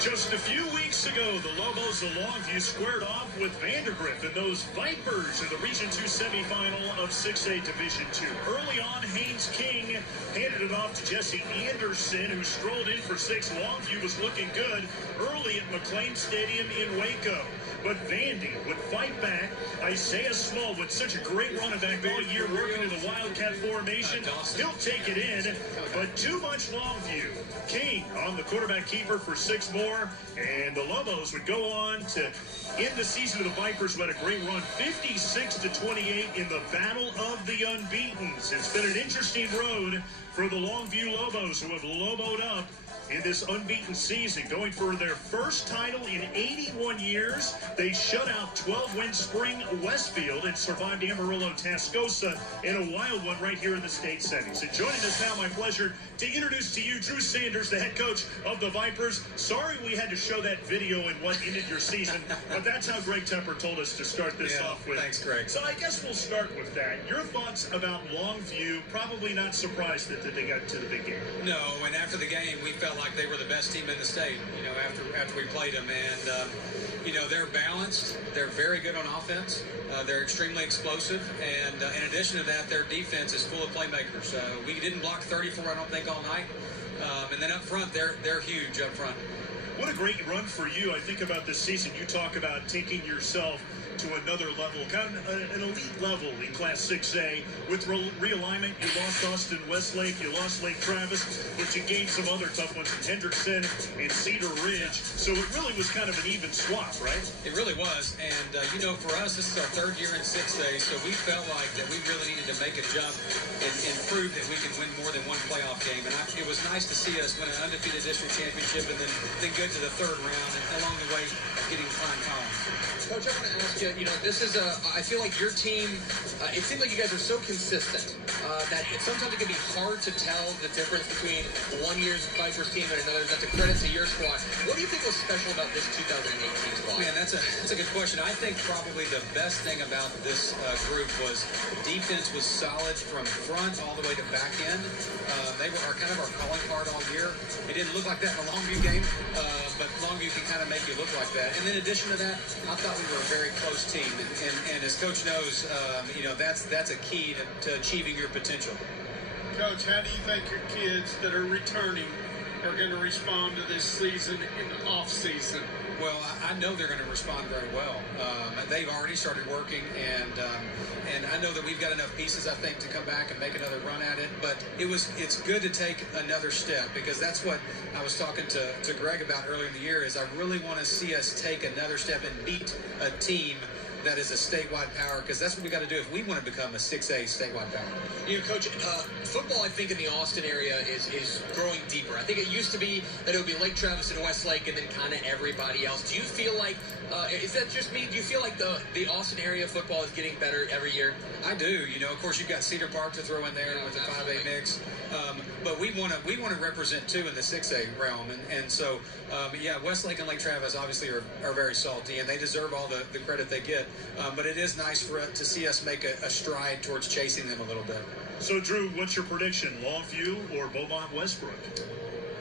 Just a few weeks ago, the Lobos of Longview squared off with Vandegrift and those Vipers in the Region 2 semifinal of 6A Division 2. Early on, Haynes King handed it off to Jesse Anderson, who strolled in for 6. Longview was looking good early at McLean Stadium in Waco. But Vandy would fight back. Isaiah Small with such a great running back all year working in the Wildcat formation. He'll take it in, but too much Longview. King on the quarterback keeper for 6 more, and the Lobos would go on to end the season of the Vipers who had a great run, 56-28 in the Battle of the Unbeatens. It's been an interesting road for the Longview Lobos, who have loboed up in this unbeaten season, going for their first title in 81 years. They shut out 12-win Spring Westfield and survived Amarillo Tascosa in a wild one right here in the state settings. And joining us now, my pleasure to introduce to you Drew Sanders, the head coach of the Vipers. Sorry we had to show that video in what ended your season, but that's how Greg Tepper told us to start this off with. Thanks, Greg. So I guess we'll start with that. Your thoughts about Longview? Probably not surprised that they got to the big game. No, and after the game, we felt like they were the best team in the state, after we played them. And, they're balanced. They're very good on offense. They're extremely explosive. And in addition to that, their defense is full of playmakers. We didn't block 34, I don't think, all night. And then up front, they're huge up front. What a great run for you. I think about this season. You talk about taking yourself to another level, kind of an elite level in Class 6A. With realignment, you lost Austin Westlake, you lost Lake Travis, but you gained some other tough ones in Hendrickson and Cedar Ridge. So it really was kind of an even swap, right? It really was. And, for us, this is our 3rd year in 6A, so we felt like that we really needed to make a jump and prove that we can win more than one playoff game. And it was nice to see us win an undefeated district championship and then go to the 3rd round, and along the way getting Klein Collins. Coach, I want to ask you, this is I feel like your team, it seems like you guys are so consistent that sometimes it can be hard to tell the difference between one year's Vipers team and another. That's a credit to your squad. What do you think was special about this 2018 squad? Man, that's a good question. I think probably the best thing about this group was the defense was solid from front all the way to back end. They were kind of our calling card all year. It didn't look like that in the Longview game, but Longview can kind of make you look like that. And in addition to that, I thought we were a very close team. And as Coach knows, that's a key to achieving your potential. Coach, how do you think your kids that are returning are going to respond to this season in the off season? Well, I know they're going to respond very well. They've already started working, and I know that we've got enough pieces, I think, to come back and make another run at it. But it's good to take another step, because that's what I was talking to Greg about earlier in the year. Is I really want to see us take another step and beat a team that is a statewide power, because that's what we got to do if we want to become a 6A statewide power. Coach, football, I think, in the Austin area is growing deeper. I think it used to be that it would be Lake Travis and Westlake and then kind of everybody else. Do you feel like, is that just me? Do you feel like the Austin area football is getting better every year? I do. Of course, you've got Cedar Park to throw in there with the 5A mix. But we want to represent, too, in the 6A realm. And so, Westlake and Lake Travis obviously are very salty, and they deserve all the credit they get. But it is nice to see us make a stride towards chasing them a little bit. So, Drew, what's your prediction, Longview or Beaumont Westbrook?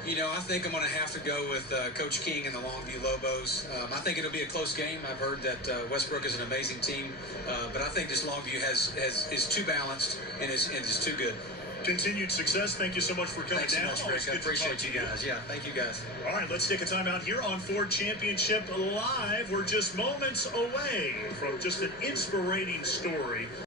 I think I'm going to have to go with Coach King and the Longview Lobos. I think it'll be a close game. I've heard that Westbrook is an amazing team, but I think this Longview is too balanced and is too good. Continued success. Thank you so much for coming down. Thanks so much, Greg. I appreciate you guys. Yeah, thank you guys. All right, let's take a time out here on Ford Championship Live. We're just moments away from just an inspirating story.